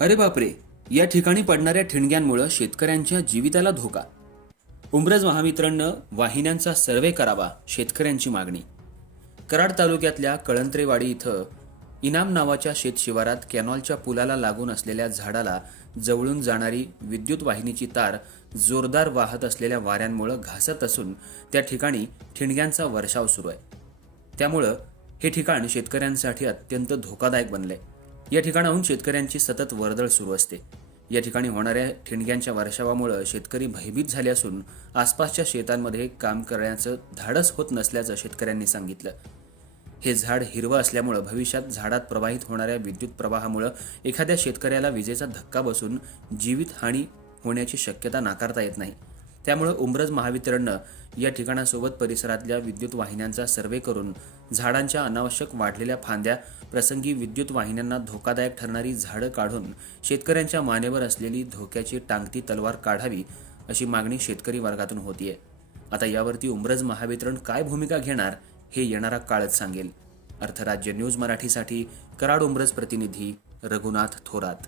अरे बापरे या ठिकाणी पडणाऱ्या ठिणग्यांमुळे शेतकऱ्यांच्या जीविताला धोका. उमरज महामित्रांनं वाहिन्यांचा सर्वे करावा शेतकऱ्यांची मागणी. कराड तालुक्यातल्या कळंत्रेवाडी इथं इनाम नावाच्या शेतशिवारात कॅनॉलच्या पुलाला लागून असलेल्या झाडाला जवळून जाणारी विद्युत वाहिनीची तार जोरदार वाहत असलेल्या वाऱ्यांमुळे घासत असून त्या ठिकाणी ठिणग्यांचा वर्षाव सुरू आहे. त्यामुळं हे ठिकाण शेतकऱ्यांसाठी अत्यंत धोकादायक बनलंय. या ठिकाणाहून शेतकऱ्यांची सतत वर्दळ सुरू असते. या ठिकाणी होणाऱ्या ठिणग्यांच्या वर्षावामुळे शेतकरी भयभीत झाले असून आसपासच्या शेतांमध्ये काम करण्याचं धाडस होत नसल्याचं शेतकऱ्यांनी सांगितलं. हे झाड हिरवं असल्यामुळं भविष्यात झाडात प्रवाहित होणाऱ्या विद्युत प्रवाहामुळं एखाद्या शेतकऱ्याला विजेचा धक्का बसून जीवितहानी होण्याची शक्यता नाकारता येत नाही. त्यामुळं उमरज महावितरणनं या ठिकाणासोबत परिसरातल्या विद्युत वाहिन्यांचा सर्वे करून झाडांच्या अनावश्यक वाढलेल्या फांद्या प्रसंगी विद्युत वाहिन्यांना धोकादायक ठरणारी झाडं काढून शेतकऱ्यांच्या मानेवर असलेली धोक्याची टांगती तलवार काढावी अशी मागणी शेतकरी वर्गातून होतीये. आता यावरती उमरज महावितरण काय भूमिका घेणार हे येणारा काळच सांगेल. अर्थराज्य न्यूज मराठीसाठी कराड उमरज प्रतिनिधी रघुनाथ थोरात.